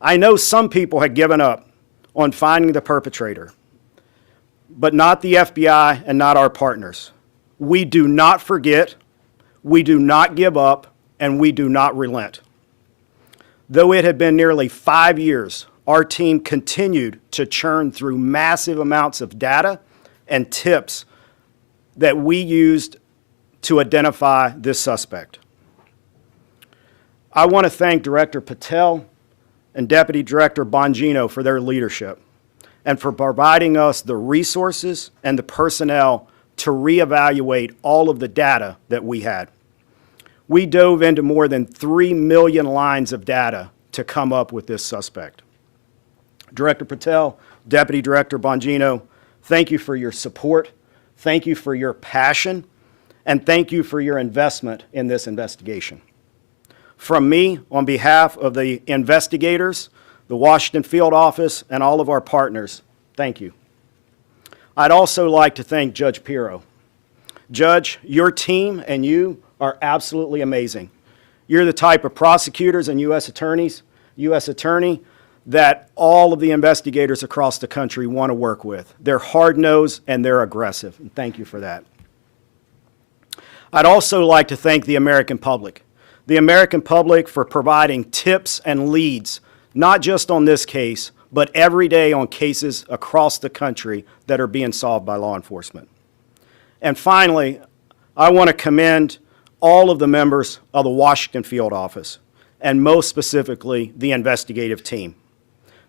I know some people had given up on finding the perpetrator, but not the FBI and not our partners. We do not forget, we do not give up, and we do not relent. Though it had been nearly 5 years, our team continued to churn through massive amounts of data and tips that we used to identify this suspect. I want to thank Director Patel and Deputy Director Bongino for their leadership and for providing us the resources and the personnel to reevaluate all of the data that we had. We dove into more than 3 million lines of data to come up with this suspect. Director Patel, Deputy Director Bongino, thank you for your support, thank you for your passion, and thank you for your investment in this investigation. From me, on behalf of the investigators, the Washington Field Office, and all of our partners, thank you. I'd also like to thank Judge Pirro. Judge, your team and you are absolutely amazing. You're the type of prosecutors and U.S. attorney, that all of the investigators across the country want to work with. They're hard-nosed and they're aggressive, and thank you for that. I'd also like to thank the American public for providing tips and leads, not just on this case, but every day on cases across the country that are being solved by law enforcement. And finally, I want to commend all of the members of the Washington Field Office, and most specifically, the investigative team.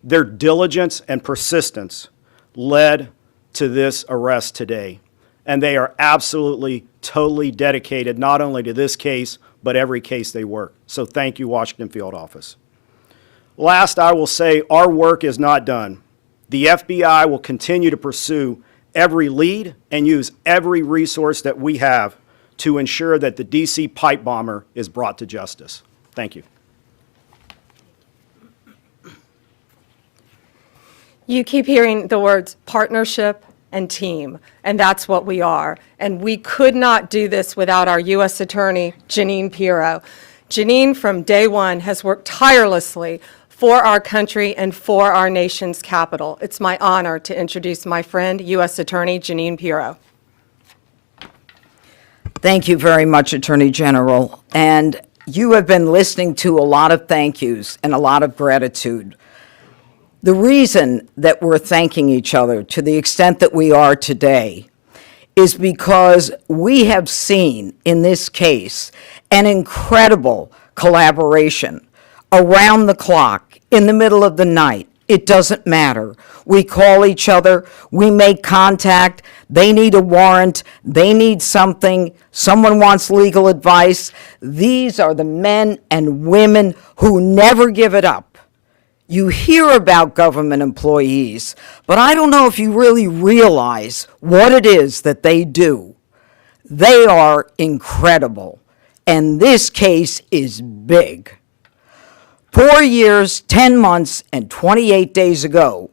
Their diligence and persistence led to this arrest today, and they are absolutely, totally dedicated not only to this case, but every case they work. So thank you, Washington Field Office. Last, I will say our work is not done. The FBI will continue to pursue every lead and use every resource that we have to ensure that the D.C. pipe bomber is brought to justice. Thank you. You keep hearing the words partnership and team, and that's what we are. And we could not do this without our U.S. Attorney, Jeanine Pirro. Jeanine, from day one, has worked tirelessly for our country and for our nation's capital. It's my honor to introduce my friend, U.S. Attorney Jeanine Pirro. Thank you very much, Attorney General. And you have been listening to a lot of thank yous and a lot of gratitude. The reason that we're thanking each other to the extent that we are today is because we have seen in this case an incredible collaboration around the clock, in the middle of the night. It doesn't matter. We call each other, we make contact, they need a warrant, they need something, someone wants legal advice. These are the men and women who never give it up. You hear about government employees, but I don't know if you really realize what it is that they do. They are incredible, and this case is big. 4 years, 10 months, and 28 days ago,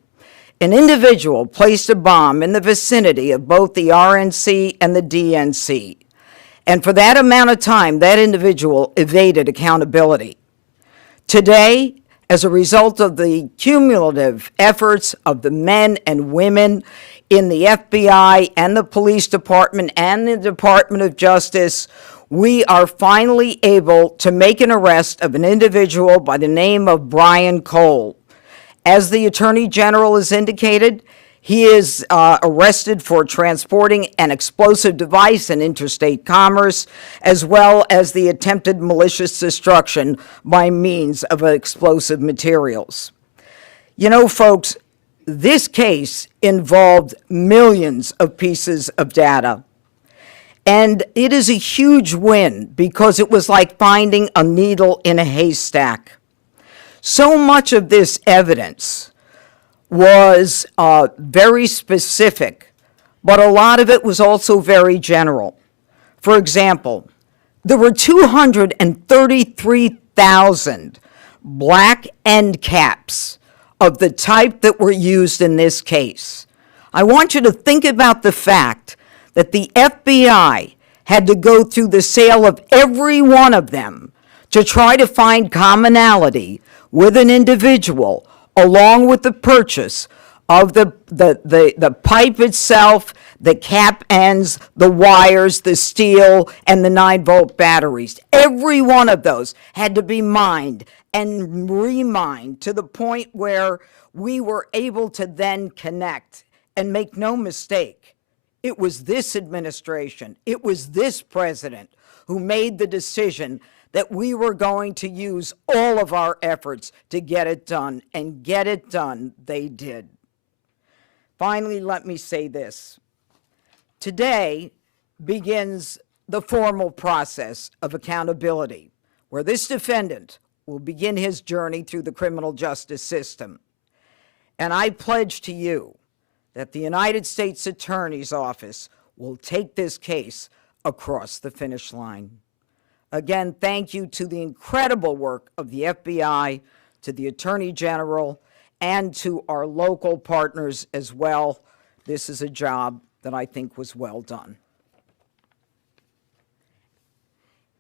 an individual placed a bomb in the vicinity of both the RNC and the DNC. And for that amount of time, that individual evaded accountability. Today, as a result of the cumulative efforts of the men and women in the FBI and the police department and the Department of Justice, we are finally able to make an arrest of an individual by the name of Brian Cole. As the Attorney General has indicated, he is arrested for transporting an explosive device in interstate commerce, as well as the attempted malicious destruction by means of explosive materials. You know, folks, this case involved millions of pieces of data. And it is a huge win because it was like finding a needle in a haystack. So much of this evidence was very specific, but a lot of it was also very general. For example, there were 233,000 black end caps of the type that were used in this case. I want you to think about the fact that the FBI had to go through the sale of every one of them to try to find commonality with an individual, along with the purchase of the pipe itself, the cap ends, the wires, the steel, and the 9-volt batteries. Every one of those had to be mined and remined to the point where we were able to then connect. And make no mistake, it was this administration, it was this president who made the decision that we were going to use all of our efforts to get it done, and get it done they did. Finally, let me say this. Today begins the formal process of accountability, where this defendant will begin his journey through the criminal justice system. And I pledge to you that the United States Attorney's Office will take this case across the finish line. Again, thank you to the incredible work of the FBI, to the Attorney General, and to our local partners as well. This is a job that I think was well done.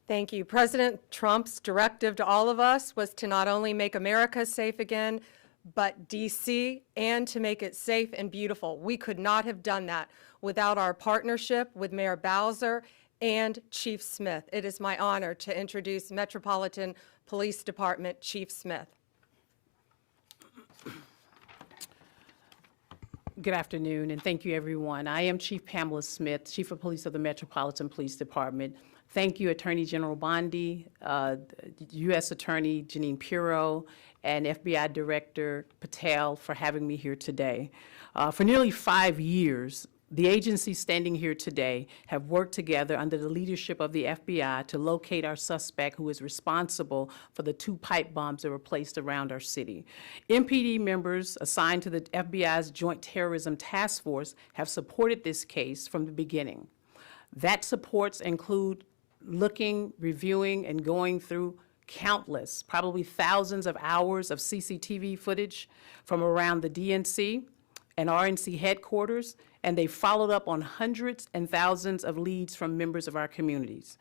Thank you. President Trump's directive to all of us was to not only make America safe again, but D.C., and to make it safe and beautiful. We could not have done that without our partnership with Mayor Bowser and Chief Smith. It is my honor to introduce Metropolitan Police Department Chief Smith. Good afternoon, and thank you, everyone. I am Chief Pamela Smith, Chief of Police of the Metropolitan Police Department. Thank you, Attorney General Bondi, U.S. Attorney Jeanine Pirro, and FBI Director Patel for having me here today. For nearly 5 years, the agencies standing here today have worked together under the leadership of the FBI to locate our suspect who is responsible for the 2 pipe bombs that were placed around our city. MPD members assigned to the FBI's Joint Terrorism Task Force have supported this case from the beginning. That supports include looking, reviewing, and going through countless, probably thousands of hours of CCTV footage from around the DNC and RNC headquarters, and they followed up on hundreds and thousands of leads from members of our communities.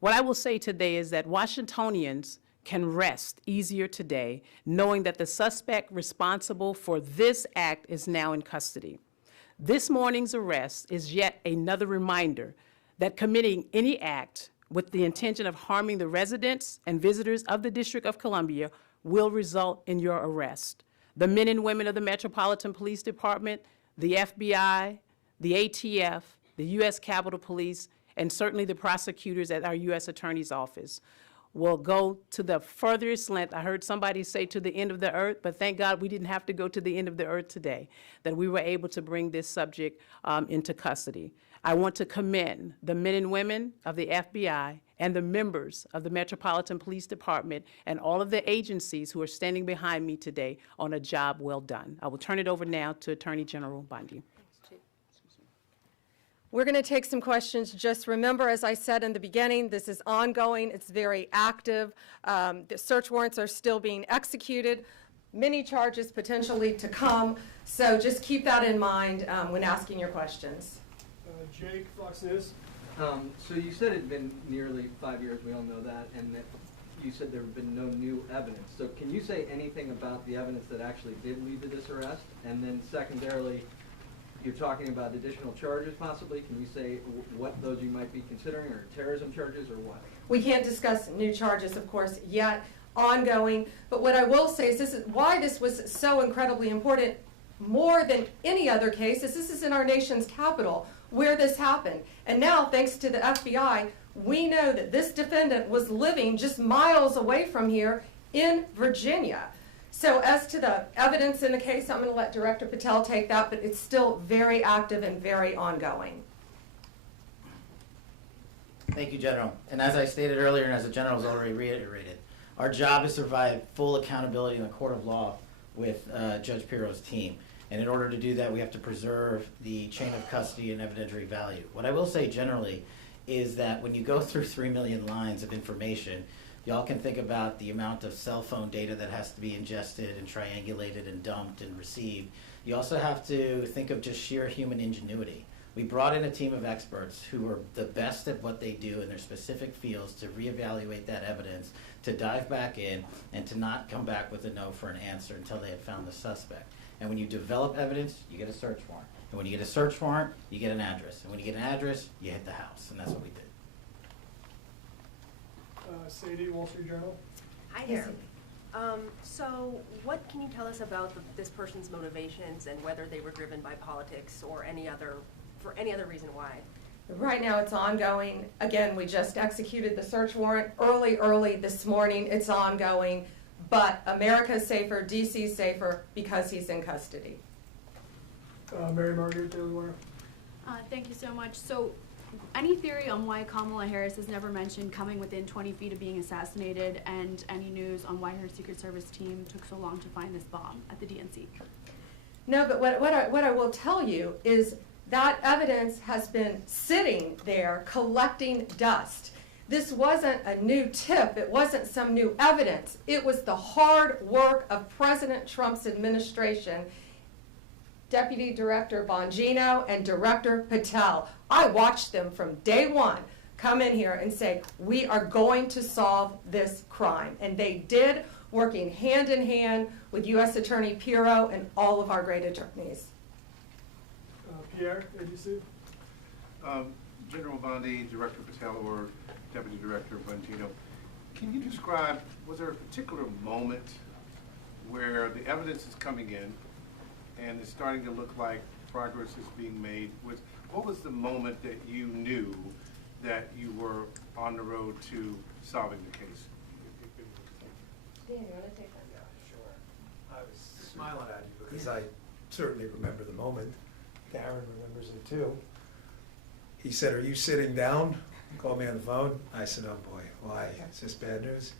What I will say today is that Washingtonians can rest easier today knowing that the suspect responsible for this act is now in custody. This morning's arrest is yet another reminder that committing any act with the intention of harming the residents and visitors of the District of Columbia will result in your arrest. The men and women of the Metropolitan Police Department, the FBI, the ATF, the U.S. Capitol Police, and certainly the prosecutors at our U.S. Attorney's Office will go to the furthest length. I heard somebody say to the end of the earth, but thank God we didn't have to go to the end of the earth today, that we were able to bring this subject into custody. I want to commend the men and women of the FBI and the members of the Metropolitan Police Department and all of the agencies who are standing behind me today on a job well done. I will turn it over now to Attorney General Bondi. We're going to take some questions. Just remember, as I said in the beginning, this is ongoing. It's very active. The search warrants are still being executed. Many charges potentially to come. So just keep that in mind when asking your questions. Jake, Fox News. So you said it had been nearly 5 years, we all know that, and that you said there have been no new evidence. So can you say anything about the evidence that actually did lead to this arrest? And then secondarily, you're talking about additional charges possibly. Can you say what those you might be considering, or terrorism charges, or what? We can't discuss new charges, of course, yet, ongoing. But what I will say is this is why this was so incredibly important, more than any other case, is this is in our nation's capital where this happened. And now, thanks to the FBI, we know that this defendant was living just miles away from here in Virginia. So as to the evidence in the case, I'm going to let Director Patel take that, but it's still very active and very ongoing. Thank you, General. And as I stated earlier, and as the General has already reiterated, our job is to provide full accountability in the court of law with Judge Pirro's team. And in order to do that, we have to preserve the chain of custody and evidentiary value. What I will say generally is that when you go through 3 million lines of information, y'all can think about the amount of cell phone data that has to be ingested and triangulated and dumped and received. You also have to think of just sheer human ingenuity. We brought in a team of experts who were the best at what they do in their specific fields to reevaluate that evidence, to dive back in, and to not come back with a no for an answer until they had found the suspect. And when you develop evidence, you get a search warrant. And when you get a search warrant, you get an address. And when you get an address, you hit the house. And that's what we did. Sadie, Wall Street Journal. Hi there. So what can you tell us about this person's motivations and whether they were driven by politics or for any other reason why? Right now, it's ongoing. Again, we just executed the search warrant early this morning. It's ongoing. But America's safer, DC's safer because he's in custody. Mary Margaret, Daily Wire. Thank you so much. So, any theory on why Kamala Harris is never mentioned coming within 20 feet of being assassinated, and any news on why her Secret Service team took so long to find this bomb at the DNC? No, but what I will tell you is that evidence has been sitting there collecting dust. This wasn't a new tip. It wasn't some new evidence. It was the hard work of President Trump's administration, Deputy Director Bongino and Director Patel. I watched them from day one come in here and say, we are going to solve this crime. And they did, working hand in hand with U.S. Attorney Pirro and all of our great attorneys. Pierre, ABC. General Bondi, Director Patel, or Deputy Director Bongino, can you describe, was there a particular moment where the evidence is coming in and it's starting to look like progress is being made? What was the moment that you knew that you were on the road to solving the case? Dan, you want to take that? Yeah, sure. I was smiling at you because I certainly remember the moment. Darren remembers it too. He said, "Are you sitting down?" He called me on the phone. I said, "Oh boy, why? Is this bad news?"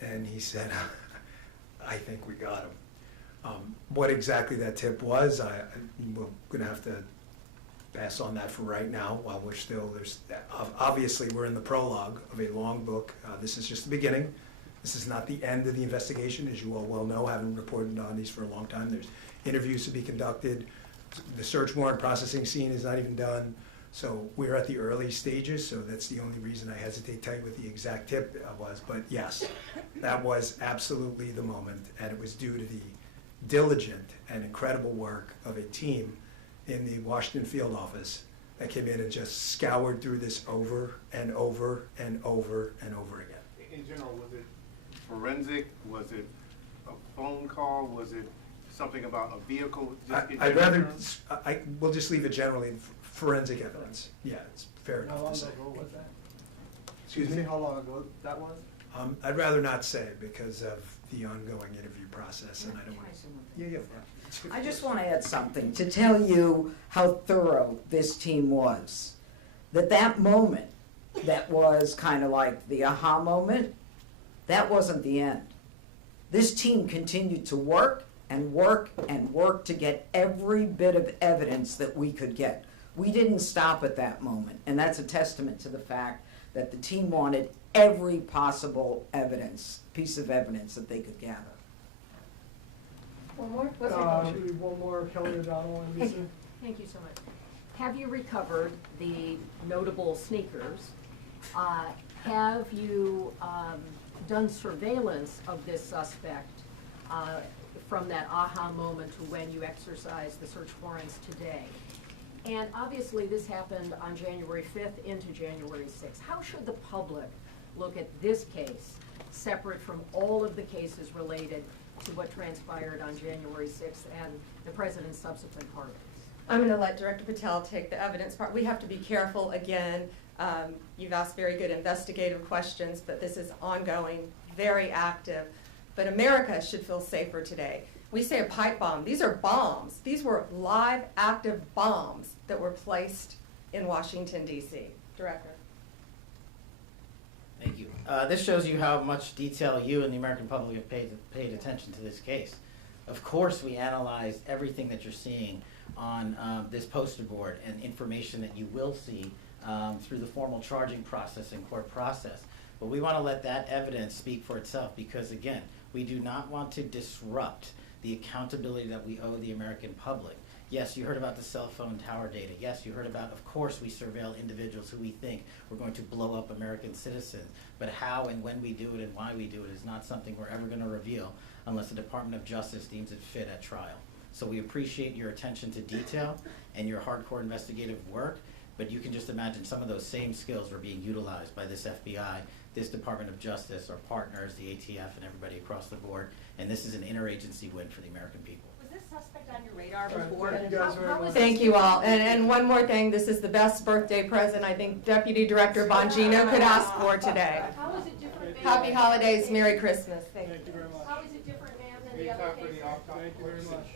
And he said, "I think we got him." What exactly that tip was, we're going to have to pass on that for right now while we're still, obviously we're in the prologue of a long book. This is just the beginning. This is not the end of the investigation, as you all well know, having reported on these for a long time. There's interviews to be conducted. The search warrant processing scene is not even done. So we're at the early stages, so that's the only reason I hesitate to tell you what the exact tip was. But yes, that was absolutely the moment, and it was due to the diligent and incredible work of a team in the Washington field office that came in and just scoured through this over and over and over and over again. In general, was it forensic? Was it a phone call? Was it something about a vehicle? I'd rather, we'll just leave it generally forensic evidence. Yeah, it's fair enough to say. How long ago was that? Excuse Can you me? say how long ago that was? I'd rather not say because of the ongoing interview process, and I don't want to. Yeah. I just want to add something to tell you how thorough this team was. That moment that was kind of like the aha moment, that wasn't the end. This team continued to work and work and work to get every bit of evidence that we could get. We didn't stop at that moment, and that's a testament to the fact that the team wanted every possible piece of evidence that they could gather. One more? What's your motion? One more, Kelly O'Donnell, NBC. Thank you so much. Have you recovered the notable sneakers? Have you done surveillance of this suspect from that aha moment to when you exercised the search warrants today? And obviously this happened on January 5th into January 6th. How should the public look at this case separate from all of the cases related to what transpired on January 6th and the president's subsequent pardons? I'm going to let Director Patel take the evidence part. We have to be careful again. You've asked very good investigative questions, but this is ongoing, very active. But America should feel safer today. We say a pipe bomb. These are bombs. These were live, active bombs that were placed in Washington, D.C. Director. Thank you. This shows you how much detail you and the American public have paid attention to this case. Of course, we analyzed everything that you're seeing on this poster board and information that you will see through the formal charging process and court process. But we want to let that evidence speak for itself because, again, we do not want to disrupt the accountability that we owe the American public. Yes, you heard about the cell phone tower data. Yes, you heard about, of course, we surveil individuals who we think we're going to blow up American citizens. But how and when we do it and why we do it is not something we're ever going to reveal unless the Department of Justice deems it fit at trial. So we appreciate your attention to detail and your hardcore investigative work, but you can just imagine some of those same skills were being utilized by this FBI, this Department of Justice, our partners, the ATF, and everybody across the board. And this is an interagency win for the American people. Was this suspect on your radar All right, before? thank you guys very How was much. Thank you all. And one more thing, this is the best birthday present I think Deputy Director Bongino could ask for today. How is it different, ma'am? Happy holidays, Merry Christmas. Thank you. Thank you very much. How is it different, ma'am, than the other cases? Thank you very much.